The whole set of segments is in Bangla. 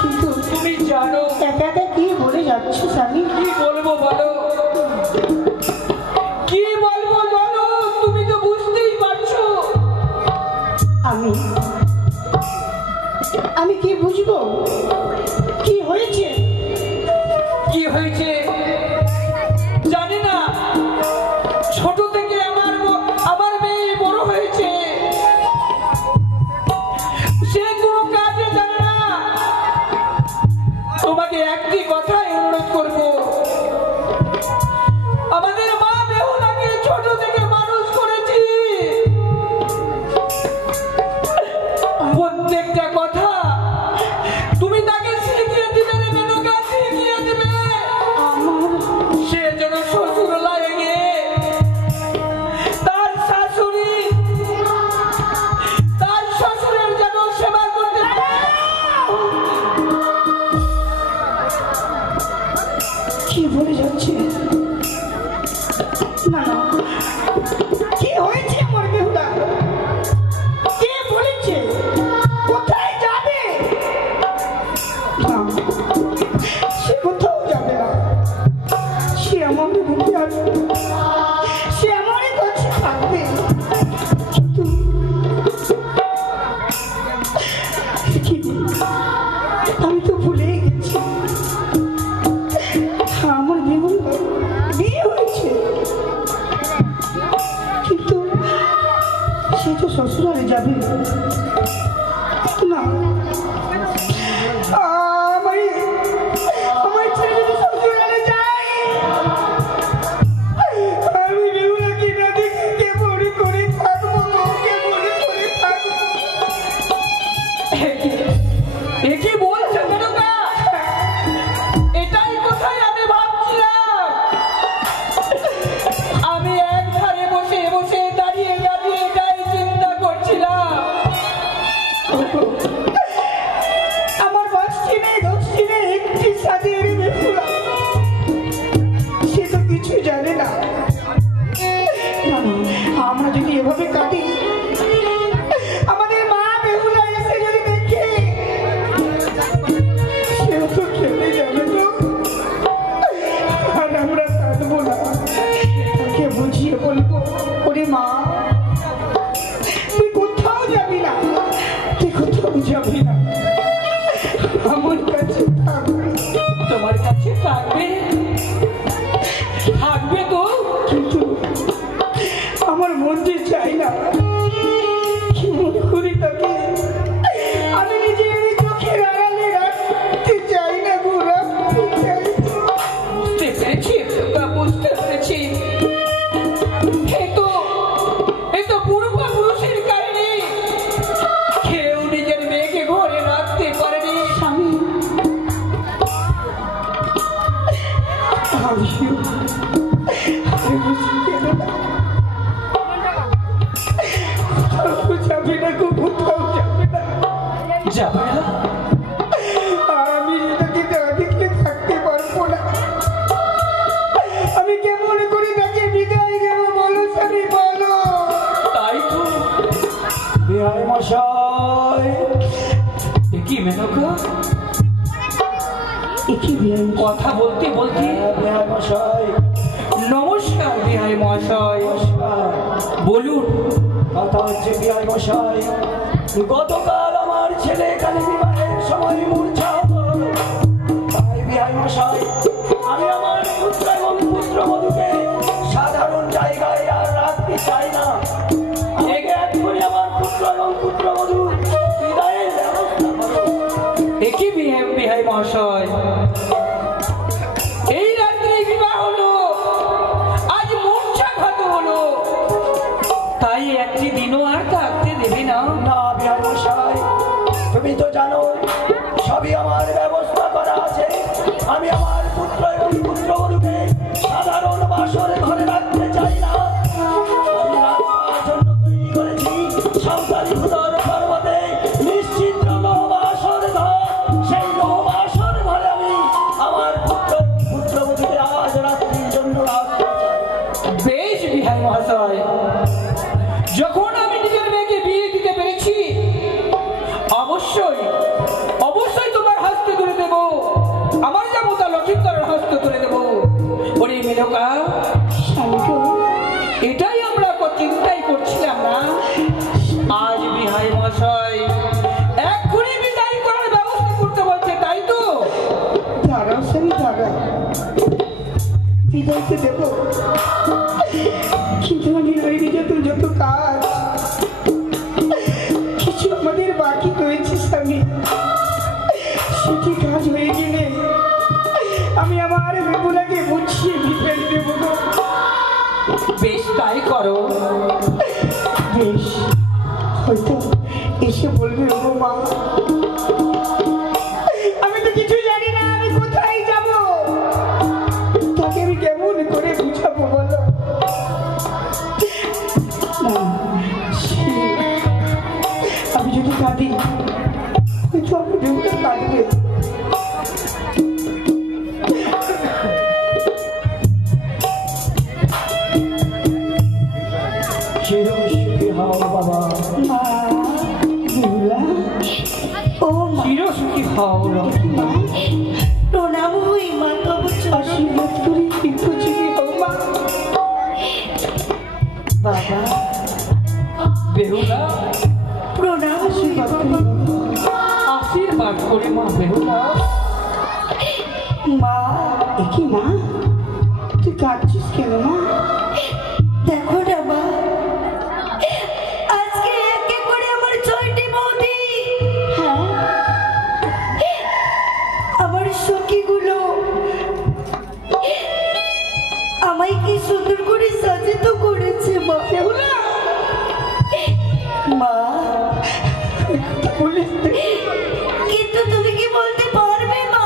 কিন্তু তুমি জানো একা একা কি বলে যাচ্ছ স্বামী? কি বলবো বলো, কি বলবো বলো, তুমি তো বুঝতেই পারছো। আমি কি বুঝবো? কি হয়েছে? কি হয়েছে জানি না। ছোট থেকে আমার মেয়ে বড় হয়েছে, সে কোনো কাজে জানে না। তোমাকে একটি কথাই অনুরোধ করবো, আমাদের মা বেহুলাকে ছোট থেকে মানুষ করেছি, প্রত্যেকটা কথা তুমি তাকে শিখিয়ে দিবে, মেনুকা শিখিয়ে দিবে। সে যেন শ্বশুর লাগে তার শাশুড়ি, তার শ্বশুরের যেন সেবা করতে পারে। কি বলে যাচ্ছে? না না, কি হয়েছে আমার বেহুলা? কে বলেছে? কোথায় যাবে? না, সে কোথাও যাবে না। সে আমাদের বুকে আসবে, সে আমারই কাছে থাকবে। কিন্তু আমি তো ভুলেই গেছি, আমার বেহুলা বিয়ে হয়েছে, কিন্তু সে তো শ্বশুরালে যাবে না। আমার ছেলে যদি শ্বশুরালে যায়, আমি বেহুলাকে না দেখে কেমন করে থাকবো, কেমন করে থাকবো? কি বলছো মেনকা? এটাই কোথায় আমি ভাবছিলাম। আমি এক ধারে বসে বসে দাঁড়িয়ে দাঁড়িয়ে এটাই চিন্তা করছিলাম। আমার পশ্চিমে দক্ষিণে একটি সাদের বেহুলা, সে তো কিছু জানে না। আমরা যদি এভাবে কাটি, আমাদের মা বেহুলা এসে যদি দেখে, সেও তো খেতে যাবে তো, আর আমরা কাঁদবো না। তাকে বুঝিয়ে বলবো, ওরে মা, তুই কোথাও যাবি না, তুই কোথাও যাবি না, আমার কাছে থাকবে। তোমার কাছে থাকবে? থাকবে তো, কিন্তু আমার মন যে চাই না। কি মনে করি তাকে আমি নিজের চোখের আড়ালে রাখতে চাই না গো, রাখতে চাই। বুঝতে পেরেছি, বুঝতে পেরেছি। এ তো পূর্বপুরুষের কাহিনী। কেউ নিজের মেয়েকে ঘরে রাখতে পারেনি। স্বামী, যাবে না গো, কোথাও যাবে না। যাবে না? আমি তাকে না দেখলে থাকতে পারবো না। আমি কেমন করে তাকে বিদায় দেবো বলো স্বামী, বলো। তাই তো বিহাই মশাই। কি মেনকা? কি বিহাই? কথা বলতে বলতে বিহাই মশাই। নমস্কার বিহাই মশাই। বলুন। কথা হচ্ছে বিহাই মশাই, গতকাল আমার ছেলে এখানে বিবাহের সময় মূর্ছা হতো। তাই বিহাই মশাই, আমি আমার পুত্র এবং পুত্রবধূকে সাধারণ জায়গায় আর রাখতে চাই না। এক্ষুনি আমার পুত্র এবং পুত্রবধূ বিদায়ের ব্যবস্থা করো। একই বিহাই মহাশয়, এই রাত্রে বিবাহ হলো, আজ মূর্ছাঘাত হলো, তাই একটি দিনও আর থাকতে দেবে না। না বিহাই মশাই, তুমি তো জানো সবই আমার ব্যবস্থা করা আছে। আমি আমার পুত্র এবং পুত্রবধূকে সাধারণ বাসরে ঘরে রাখতে চাই না। আমি রাখার জন্য তৈরি করেছি সাঁওতালি খুদর পর্বতে নিশ্চিন্ত লোহবাসর ঘর। সেই লোহবাসর ঘরে আমি আমার পুত্র পুত্রবধূকে আজ রাত্রির জন্য রাখতে চাই। বেশ বিহাই মহাশয়, যখন আমি নিজের মেয়েকে বিয়ে দিতে পেরেছি, অবশ্যই অবশ্যই খোকা, এটাই আমরা চিন্তাই করছিলাম না। আজ বিহাই মশাই এক্ষুনি বিদায় করার ব্যবস্থা করতে বলছে, তাই তো? দাঁড়াও স্বামী, দাঁড়াও, বিদায়কে দেবো, কিন্তু আমি রইনি যত কাজ কিছু আমাদের বাকি রয়েছে স্বামী। সেটি কাজ হয়ে গেলে আমি আমার বেগুলাকে বুঝিয়ে বিদায় দেবো। বেশ, তাই করো। বেশ, হয়তো এসে বলবে, ও মা, আমি তো কিছু জানি না, আমি কোথায় যাব, তাকে আমি কেমন করে বুঝাবো বলো? আমি যদি কাঁদি হয়তো আমি বেগুলা কাঁদবে। চিরসুখী হও বাবা। মা, বেগুলা, ও মা, চিরসুখী হও। প্রণাম হই মা, তবু আশীর্বাদ করি, দীর্ঘজীবী হও মা। বাবা, বেহুলা, প্রণাম, আশীর্বাদ করি, আশীর্বাদ করি মা। বেহুলা, মা। একই মা, তুই কাঁদছিস কেন মা? দেখো না মা, আজকে একে করে আমার 6টি বৌদি, হ্যাঁ, আমার সখীগুলো আমায় কি সুন্দর করে সাজিত করেছে মা। বেহুলা, মা, কিন্তু তুমি কি বলতে পারবে মা,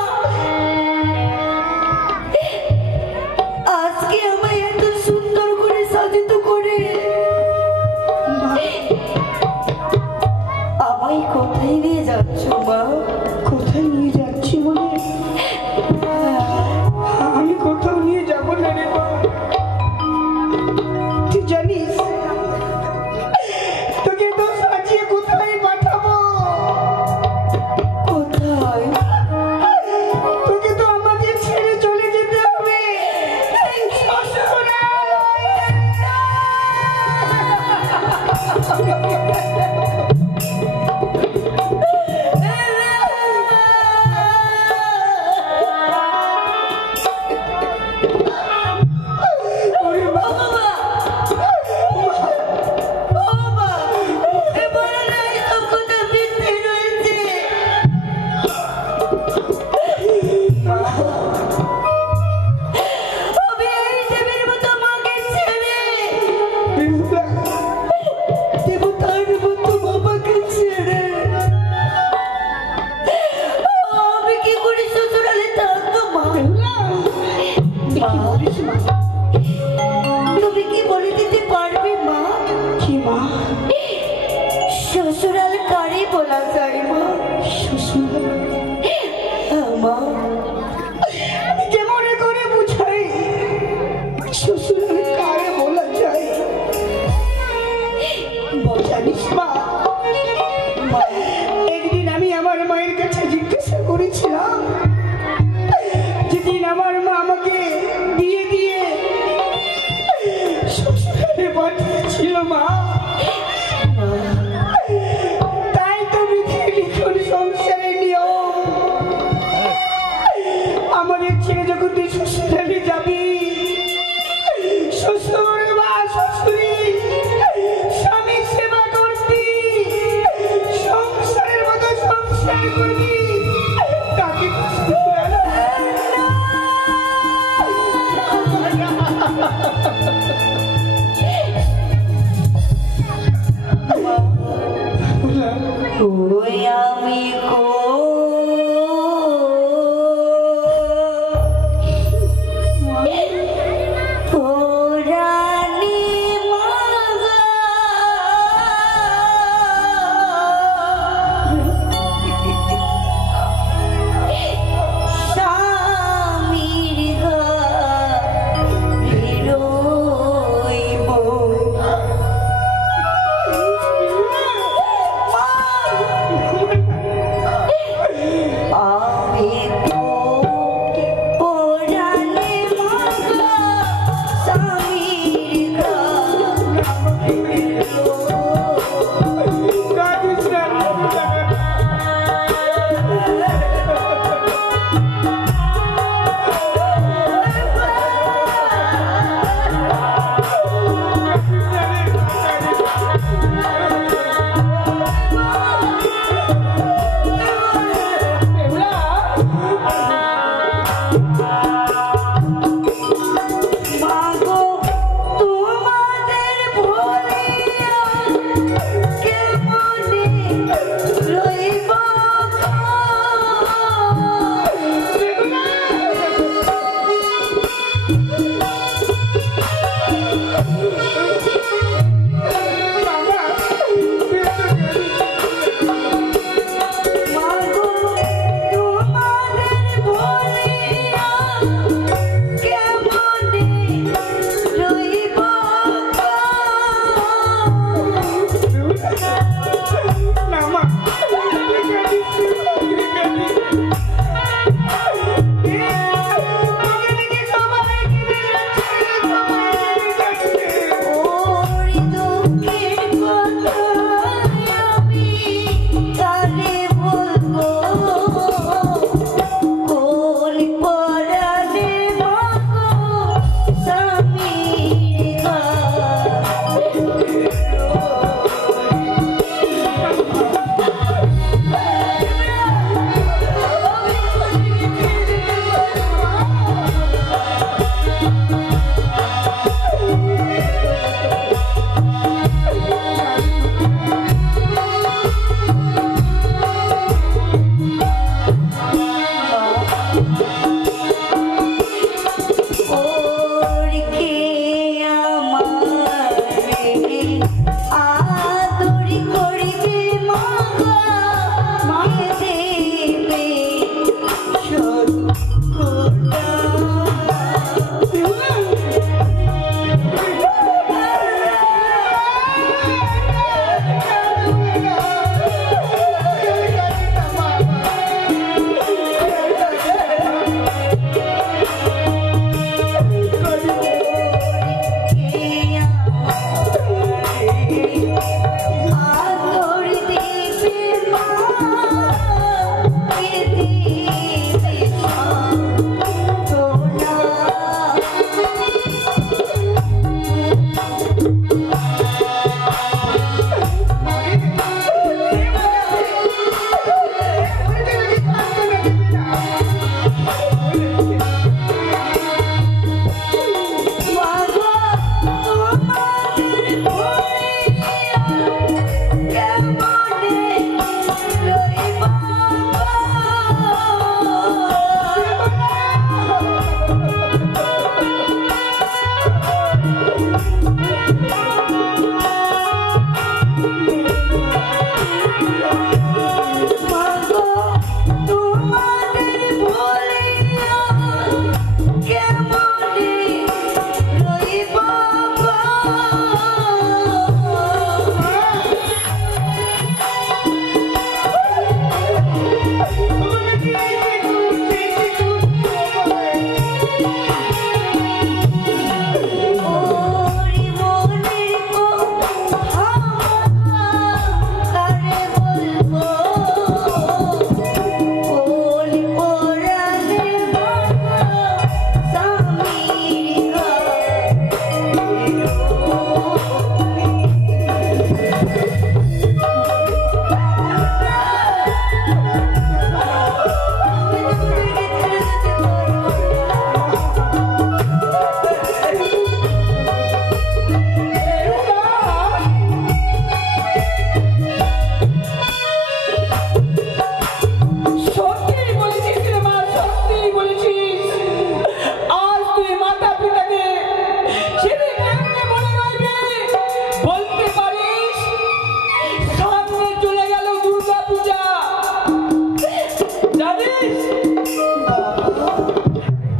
জানিস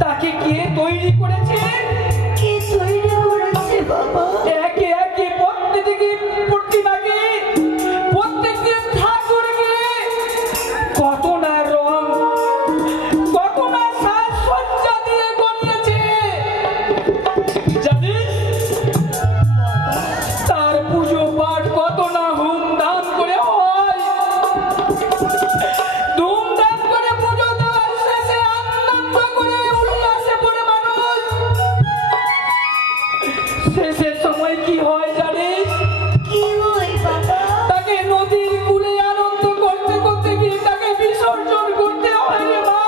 তাকে কে তৈরি করেছে? কে তৈরি করেছে বাবা? একে একে প্রত্যেকটি প্রতিমাকে, প্রত্যেকটি ঠাকুরকে কত না রং, কত না সাজসজ্জা দিয়ে গড়িয়েছে জানিস? তার পুজো পাঠ কত না ধুমধাম করে হয়। ধুমধাম করে পুজো দেওয়ার শেষে আনন্দ করে উল্লাসে পড়ে মানুষ। শেষের সময় কি হয় জানিস? কি হয় বাবা? তাকে নদীর কূলে আনন্দ করতে করতে গিয়ে তাকে বিসর্জন করতে হয় রে মা।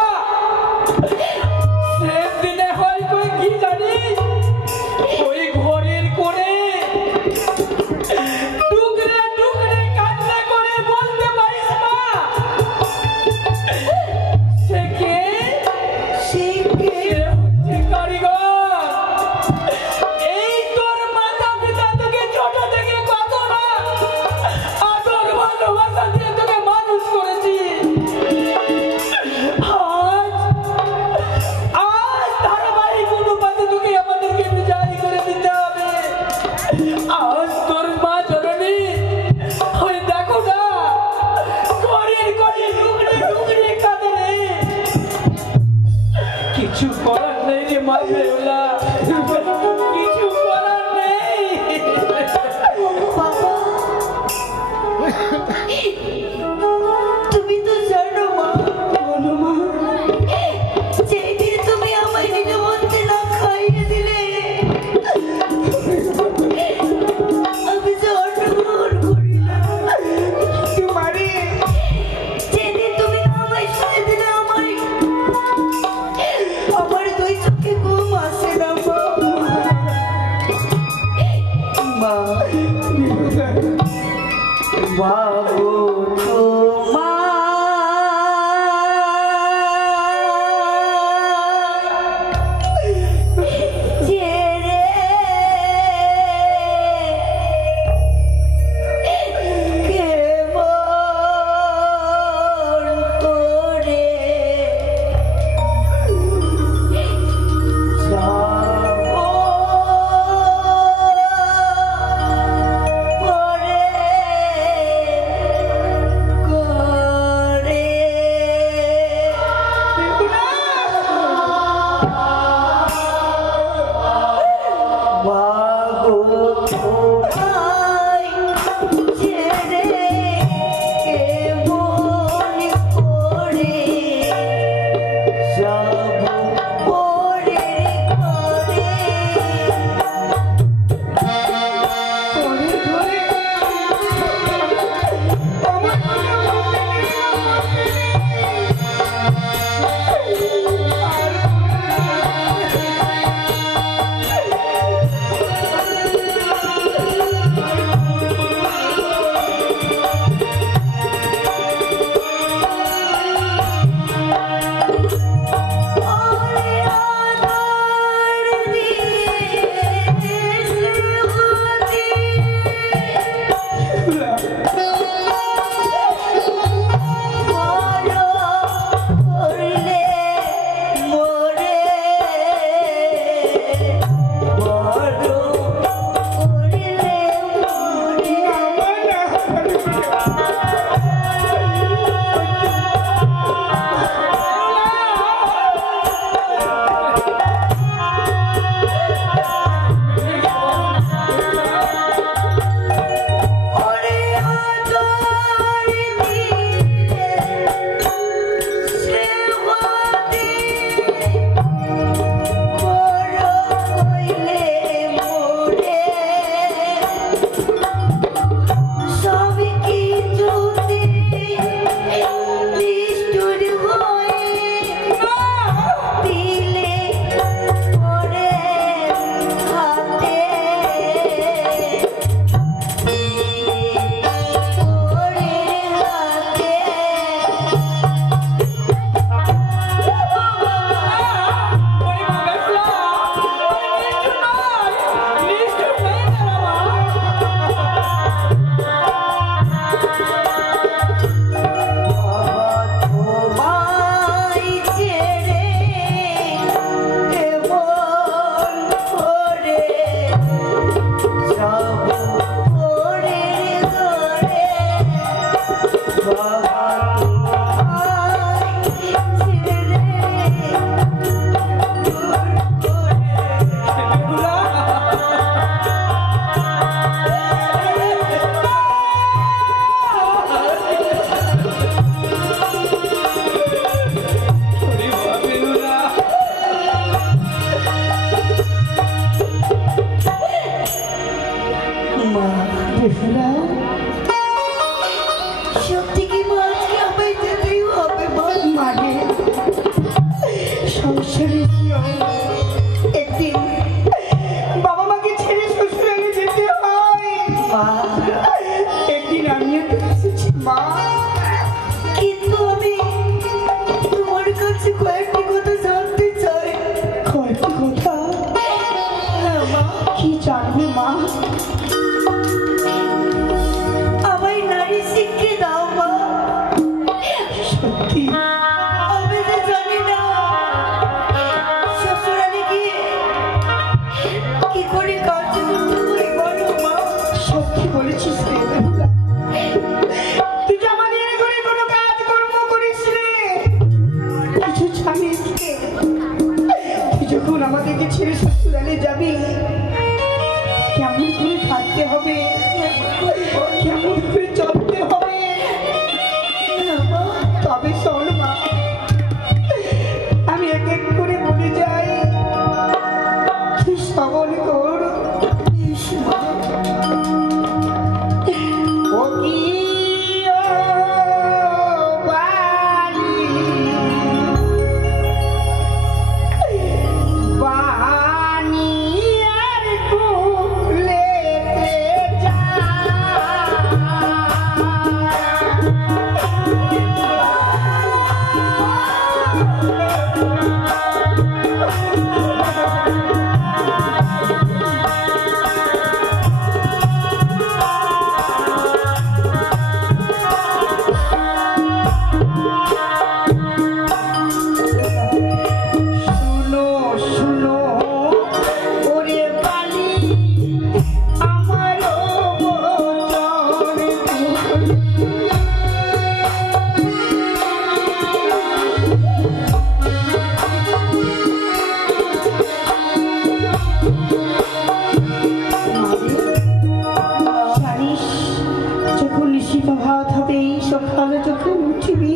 শেষ দিনে হয় কই কি জানিস? ওই ঘরের কোণে টুকরে টুকরে কান্না করে বলতে পারিস মা সে কে? সে কে? সে হচ্ছে কারিগর। এই তোর মাতা পিতা তোকে ছোট থেকে কত না আদর ভালোবাসা দিয়ে তোকে মানুষ করেছি। আজ ধারাবাহিক অনুপাতে তোকে আমাদেরকে বিদায় করে দিতে হবে। আজ তোর মা জননী ওই দেখো না ঘরের ঘরে টুকরে টুকরে কাঁদে রে। কিছু করার নেই রে মাঝেওলা, কিছু করার নেই। বাবা তুমি তো জানো মা, বলো মা, যেদিন তুমি আমায় নিজে মধ্যে না খাইয়ে দিলে আমি যে অন্নগ্রহণ করিলাম। তোমারে যেদিন তুমি আমায় শুনে দিলে আমার দুই চোখে ঘুম আসে না। একদিন বাবা মাকে ছেড়ে শ্বশুরালে যেতে হয়। একদিন আমিও তো এসেছি মা, কিন্তু আমি তোমার কাছে কয়েকটি কথা জানতে চাই। কয়েকটি কথা? কি জানবে মা? আমায় নারী শিক্ষা দাও মা। সত্যি? আমি তো জানি না শ্বশুরালে গিয়ে কি করে কাজ করতে হয়, বলো মা। সত্যি বলেছিস রে বেহুলা, তুই যে আমাদের ঘরে কোনো কাজ কর্ম করিস রে, কিছু জানিস রে? তুই যখন আমাদেরকে ছেড়ে শ্বশুরালে যাবি, কেমন করে থাকতে হবে, কেমন করে চলতে হবে, তবে শোন মা, আমি এক এক করে বলে যাই, তুই শ্রবণ কর। ও কি ও বাড়ি বানিয়ার কুলেতে শুনো শুনো ওরে বালি আমারও বচন জানিস, যখন নিশিপা ভাত হবে সকালে যখন উঠবি,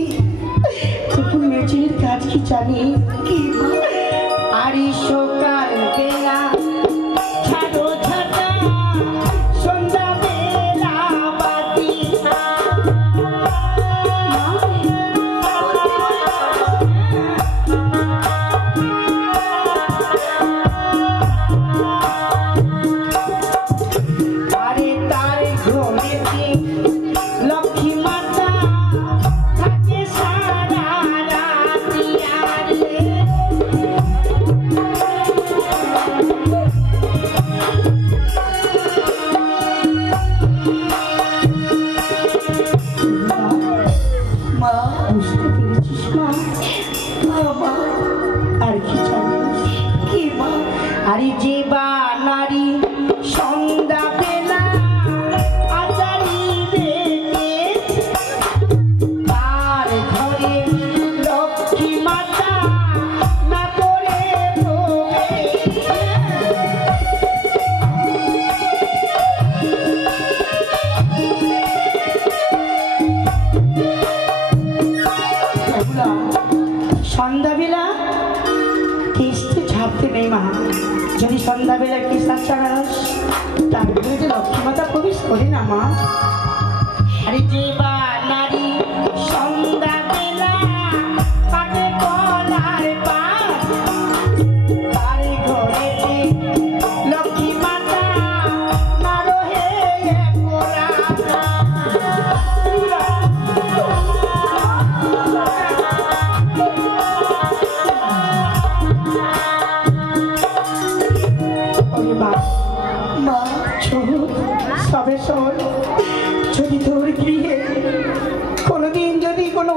তখন মেয়েটির কাজ কি জানি? কি? আরে সকাল বেলা ছাড়ো ছাতা, সন্ধ্যা বেলা বাতি। আরে তার ঘরেতে লক্ষ্মী মাতা থাকে সারা রাতি। আরে মা, বুঝতে পেরেছিস মা? মা, আর কি জানিস? কি মা? আরে যে বা নারী সন্ধ্যা বেলা আচারি দেখে তার ঘরে লক্ষ্মী মাতা না করে সন্ধ্যাবেলা কেসতে ছাড়তে নেই মা। যদি সন্ধ্যাবেলা কেসা ছাড়াস, তারপরে যে লক্ষ্মী মাতা প্রবেশ করে না মা। আরে যে বা নারী সন্ধ্যাবেলা পাটে কলার পান, তার ঘরেতে লক্ষ্মী মাতা না রহে পোড়া। মা, সবে শোন, যদি তোর গৃহে কোনোদিন যদি কোনো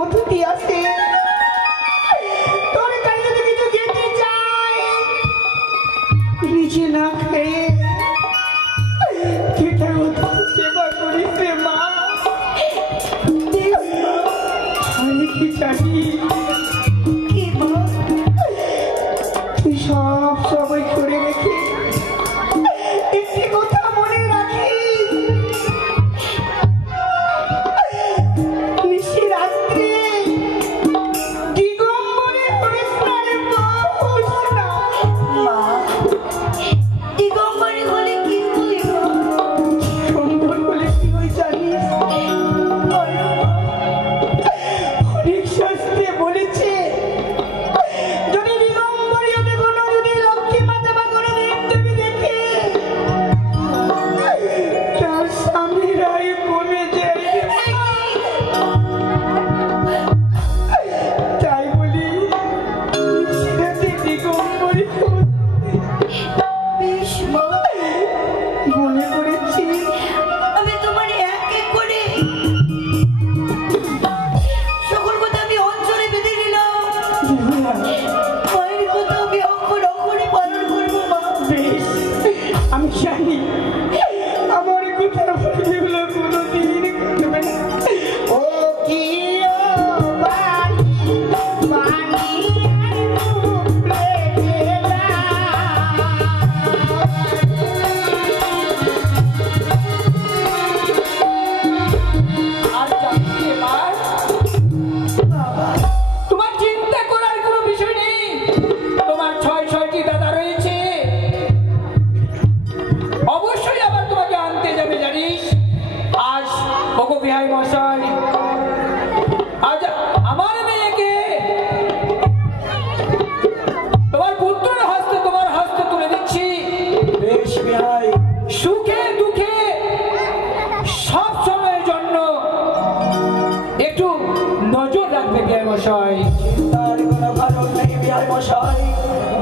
বিয়াই মশাই,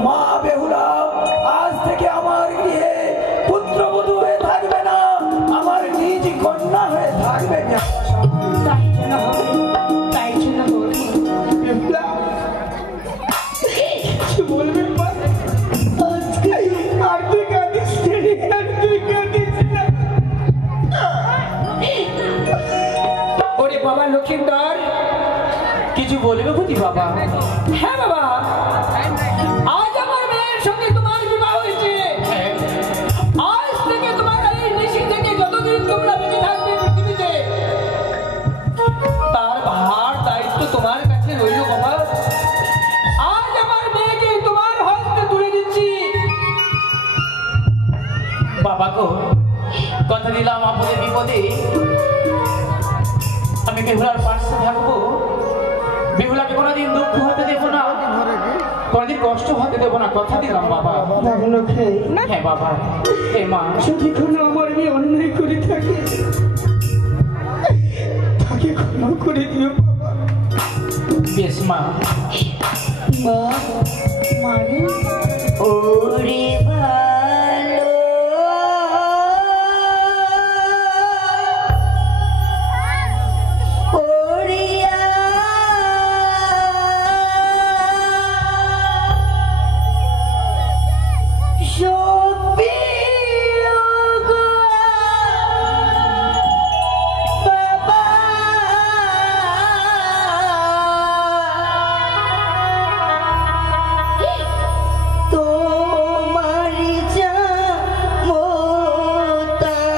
মা বেহুলা আজ থেকে আমার গৃহে পুত্রবধূ হয়ে থাকবে না, আমার নিজ কন্যা হয়ে থাকবে। তাই যেন হবে, তাই যেন হবে। বেহুলা কিছু বলবেন মা? আজকে আর তুই কাঁদিস না, আর তুই কাঁদিস না। ওরে বাবা লক্ষিন্দর, কিছু বলবে বুঝি বাবা? হ্যাঁ বাবা, আজ আমার মেয়ের সঙ্গে তোমার বিবাহ হয়েছে। আজ থেকে তোমার এই নিশি থেকে যতদিন তোমরা বেঁচে থাকবে পৃথিবীতে, তার ভার দায়িত্ব তোমার কাছে রইল বাবা। আজ আমার মেয়েকে তোমার হস্তে তুলে দিচ্ছি। বাবা গো, কথা দিলাম আপদে বিপদে আমি বেহুলার পাশে থাকবো, বেহুলাকে কোনোদিন দুঃখ হতে দেবো না, কোনোদিন কষ্ট হতে দেবো না, কথা দিলাম বাবা। হ্যাঁ বাবা, হে মা, যদি কোনো আমার মেয়ে অন্যায় করে থাকে তাকে ক্ষমা করে দিও বাবা। বেশ মা। মা মানে ওরে ভালো ওরিয়া সপিও গো বাবা তোমারি যা মোতারো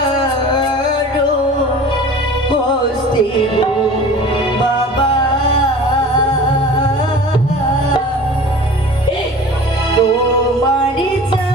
হস্তে গো বাবা তোমারি যা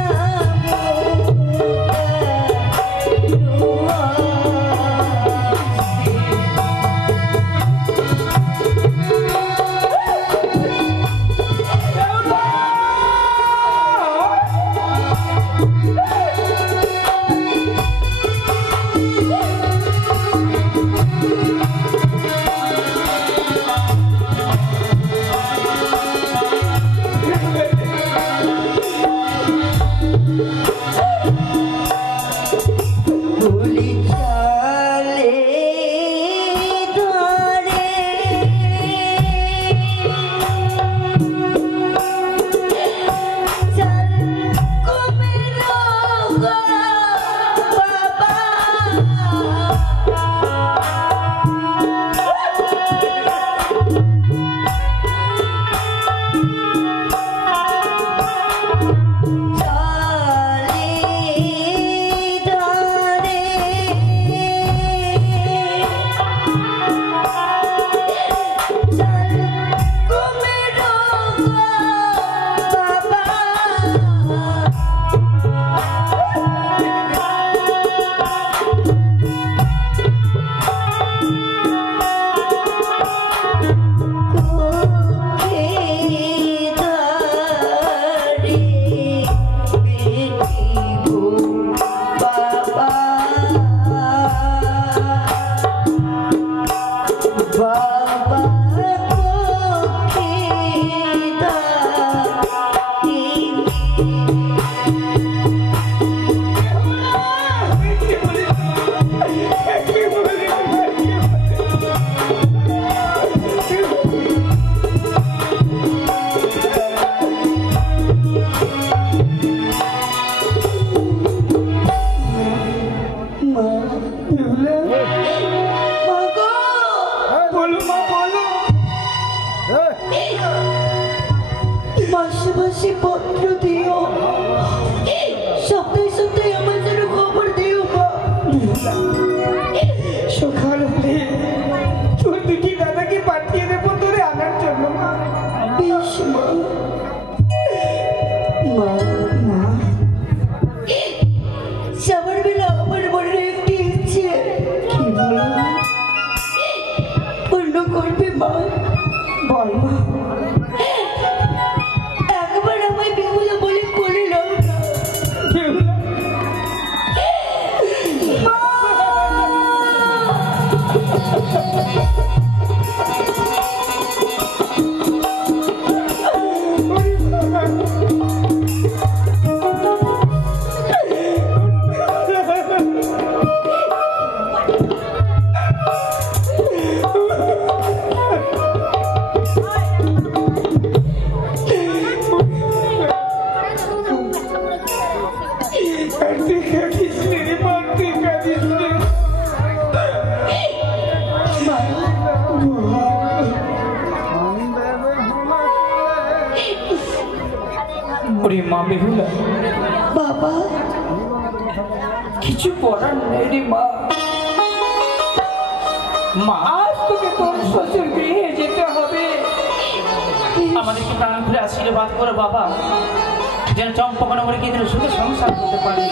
মাসে মাসে পত্র দিও, সপ্তাহে সপ্তাহে আমার যেন খবর দিও মা। সকাল হলে তোর দুটি দাদাকে পাঠিয়ে দেবো তোরে আনার জন্য মা। বেশ মা। মা মা যাবার বেলা আমার মনে একটি ইচ্ছে কি বলো? পূর্ণ করবে মা। বল মা। একবার আমায় বেহুলা বলে কোলে নাও ওরে মা বেহুলা, বাবা কিছু করার নেই রে মা। মা, আজ তোকে তোর শ্বশুর গৃহে যেতে হবে। আমাদেরকে প্রাণ খুলে আশীর্বাদ করে বাবা, যেন চম্পকনগরে গিয়ে সুখে সংসার করতে পারি।